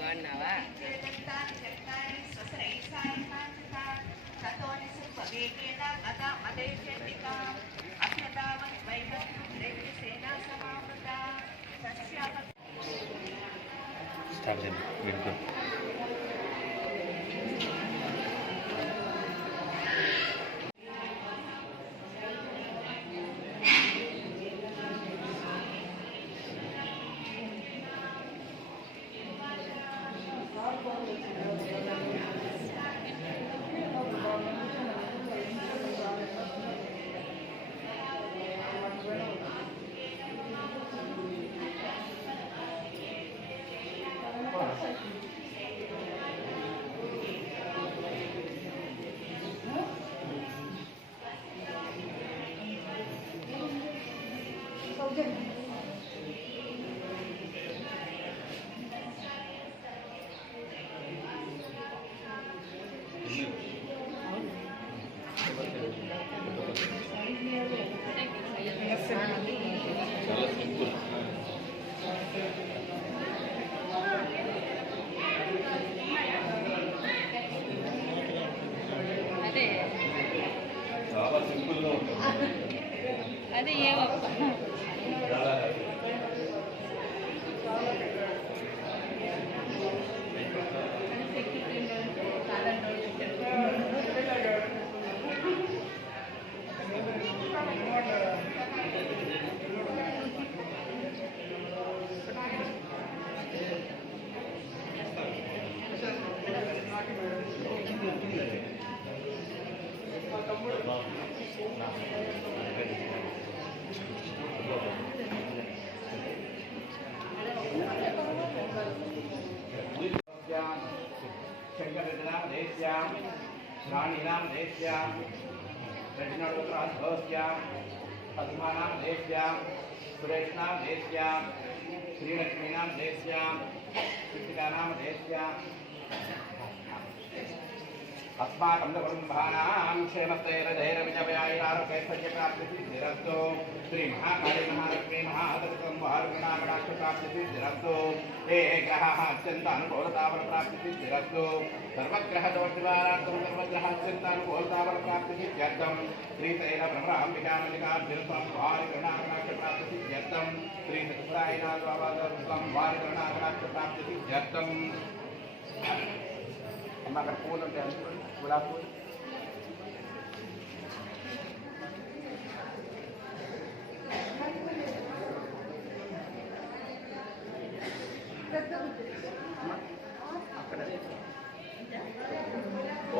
బాగున్నావా? స్టార్ట్ చేయండి. చాలా సింపుల్. అదే చాలా సింపుల్గా ఉంటుంది. అదే ఏమో शंकरनाम देश्याम रानीनाम देश्याम रजनोत्तराध्वस्याम पद्मानाम देश्याम सुरेशनाम देश्याम श्रीलक्ष्मीनाम देश्याम कृतिकानाम देश्याम अस्माकं कुटुम्बानां क्षेमस्थैर्धैर्यविजयारोग्यैश्वर्यप्राप्तिसिद्धिरस्तु श्री महाकाली महालक्ष्मी महादत्तसंहारगुणाकटाक्षप्राप्तिसिद्धिरस्तु ये ग्रहाः अत्यन्तानुकूलताफलप्राप्तिसिद्धिरस्तु सर्वग्रहदोषनिवारणार्थं सर्वग्रहात्यन्तानुकूलताफलप्राप्तिसिद्ध्यर्थं श्रीशैलभ्रमराम्बिकामल्लिकार्जुनस्वामिवारिगुणाकटाक्षप्राप्तिसिद्ध्यर्थं श्रीसत्सायिनाथबाबादर्शनवारिगुणाकटाक्षप्राप्तिसिद्ध्यर्थं अम्मा अगर फूल होते हैं गुलाब फूल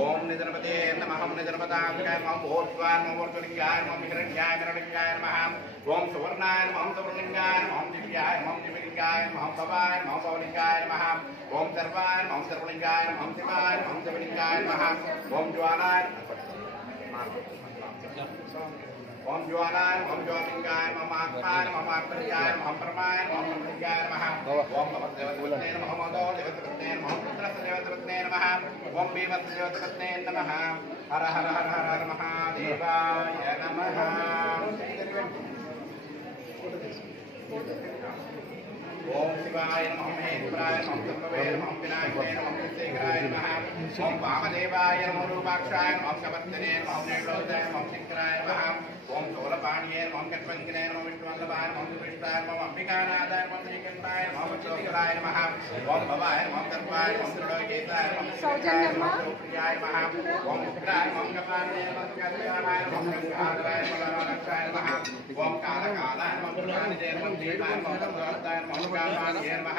ओम निजनपते नमः निजनपतांगाय नमः भूर्स्वाय नमः भूर्जलिंगाय नमः हिरण्याय हिरण्यलिंगाय नमः ओम सुवर्णाय नमः सुवर्णलिंगाय नमः दिव्याय नमः दिव्यलिंगाय नमः भवाय नमः भवलिंगाय नमः ओम सर्वाय नमः सर्वलिंगाय नमः शिवाय नमः शिवलिंगाय नमः ओम ज्वालाय ओम ज्वालाय ओम ज्वालिंगाय नमः आत्माय नमः आत्मलिंगाय नमः परमाय नमः परमलिंगाय नमः ओम भवदेवते नमः मदो देवते नमः पुत्रदेवते नमः ओम देवते नमः हर हर हर हर हर महादेवाय नमः ओम शिवाय नमः महेश्वराय नमः शंभवे नमः विनायकाय नमः शेखराय नमः ओम वामदेवाय नमः रूपाक्षाय नमः कवर्तने नमः नीलोदय नमः शंकराय नमः ओम शूलपाणिये नमः कट्वङ्गिने नमः विष्णुवल्लभाय नमः कृष्णाय नमः अंबिकानाथाय नमः श्रीकण्ठाय नमः विष्णुराय नमः ओम भवाय नमः सर्वाय नमः त्रिलोकेशाय नमः सौजन्यमः प्रियाय नमः ओम उग्राय नमः कपाले नमः कल्याणाय नमः गंगाधराय नमः रक्षाय नमः ओम कालकालाय नमः पुराणिदे नमः देवाय नमः सर्वदाय नमः कालाय नमः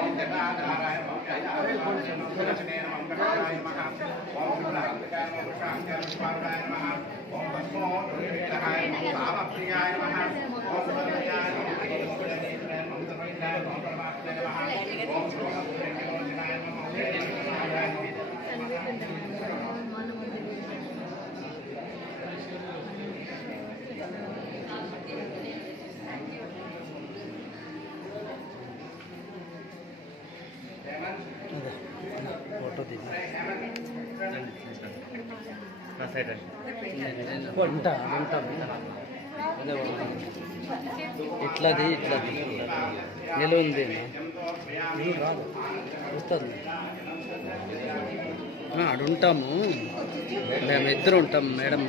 ओम जटाधाराय नमः जयाय नमः लक्ष्मीने नमः कटाय नमः ओम शुक्लांबकाय नमः शांताय नमः ओम भस्मो दुर्विग्रहाय नमः कामप्रियाय नमः ओम सर्वप्रियाय नमः सर्वदेवाय नमः सर्वविद्याय नमः परमात्मने नमः ओम शोभपूर्णिमाय नमः फोटो दीजिए सैड ఉంటా ఇట్లాది నిలువుంది వస్తుంది అడు ఉంటాము మేము ఇద్దరు ఉంటాం మేడం.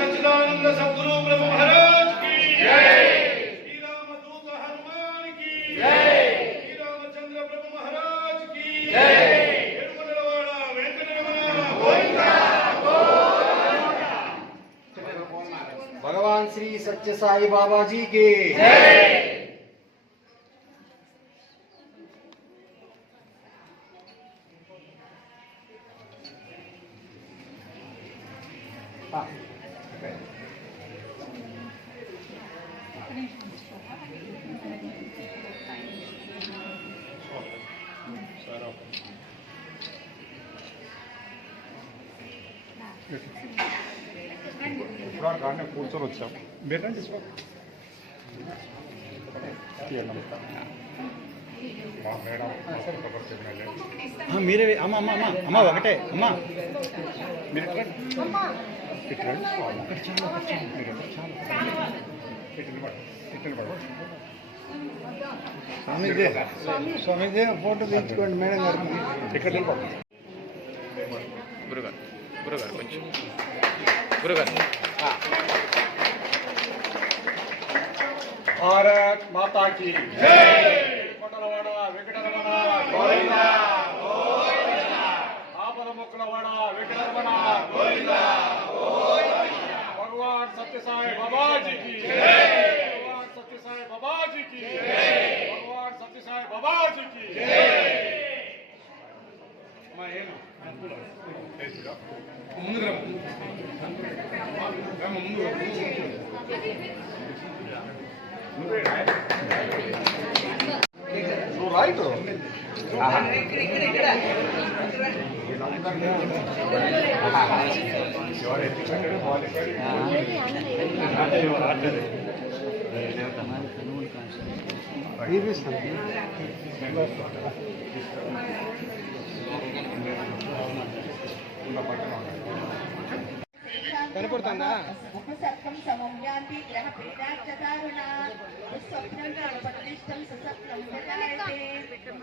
सच्चिदानंद सद्गुरु ब्रह्म महाराज की जय। श्री रामदूत हनुमान की जय। श्री रामचंद्र प्रभु महाराज की जय। येरुमलवाड़ा वेंकटरमण गोविंदा गोविंदा। भगवान श्री सच्चे साई बाबा जी की जय। ఇప్పుడు కూర్చొని వచ్చాం మీరండి మీరే అమ్మ అమ్మ అమ్మ అమ్మ ఒకటే అమ్మ మీరు స్వామిజీ ఫోటో తీసుకోండి మేడం గారు. ఇక్కడ గురుగారు గురుగారు కొంచెం గురుగారు. భారత్ మాతా की जय। కొండలవాడ వెంకటరమణ గోవిందా గోవిందా। ఆపదముక్కులవాడ వెంకటరమణ గోవిందా గోవిందా। भगवान सत्य साई बाबा जी की जय। भगवान सत्य साई बाबा जी की जय। भगवान सत्य साई बाबा जी की जय। రైట్ కనపడుతుందా? ఉపసర్గం సమమ్యాంతి గ్రహ పీడాచదారుణ స్వప్నం ప్రతిష్టం సుసప్నం వికాయతే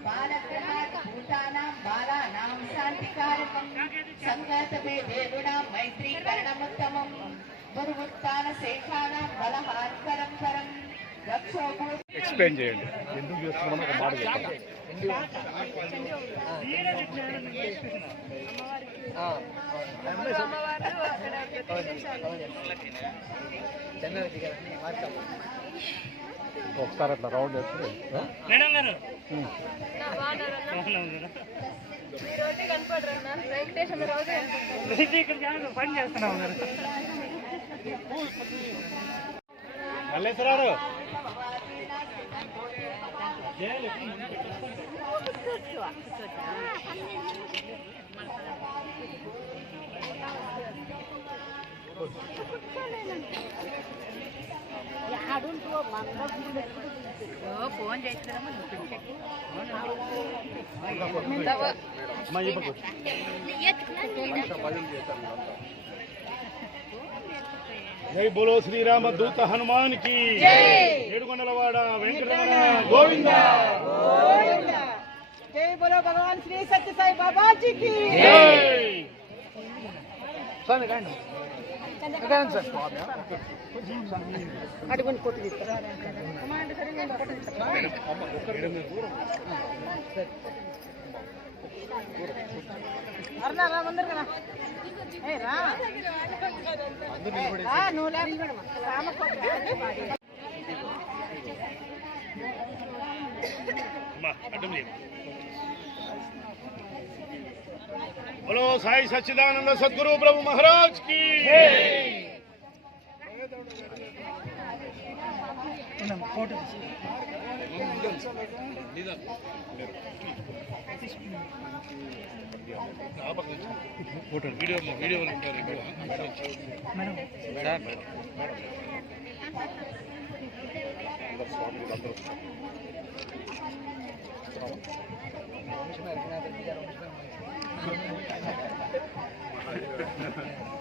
బాలగ్రహాత్ భూతానాం బాలానాం శాంతికారకం సంగతమే దేవుడాం మైత్రీకరణముత్తమం గురువుత్తాన శేఖానాం బలహాత్కరం పరం రక్షోభూ. ఎక్స్ప్లెయిన్ చేయండి ఎందుకు చేస్తున్నామో ఒక మాట చెప్పండి. ఒకసారి అట్లా రౌండ్ వేస్తే రోజు కనపడరా వెంకటేశ్వర రోజు ఇక్కడ పని చేస్తున్నాం మల్లేశ్వరారు ఫోన్ చేస్తున్నాము జై బోలో శ్రీరామదూత హనుమాన్ की ఏడుకొండలవాడ వెంకటరమణ గోవిందా గోవిందా। జై బోలో భగవాన్ శ్రీ సత్య సాయి బాబా జీ की జై। స్వామి రండి అడుగుని కొట్టు అర్నా ముందర కదా నువ్వు बोलो साई सच्चिदानंद सद्गुरु प्रभु महाराज की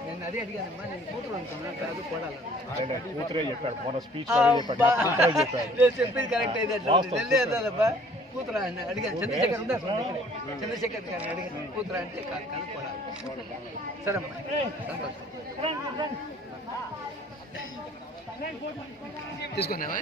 నేను అదే అడిగానమ్మా, నేను కూతురు అనుకున్నా, కాదు కొడాలి. ఆయన కూతురే చెప్పాడు మొన్న స్పీచ్ చెప్పాడు నా కూతురే చెప్పాడు. నేను చెప్పింది కరెక్ట్ అయితే వెళ్ళేదబ్బా కూతురా అని అడిగాను. చంద్రశేఖర్ ఉన్నారు చంద్రశేఖర్ గారిని అడిగాను, కూతురా అంటే కాదు కాదు కొడాలి. సరే అమ్మా, సంతోషం. తీసుకున్నావా?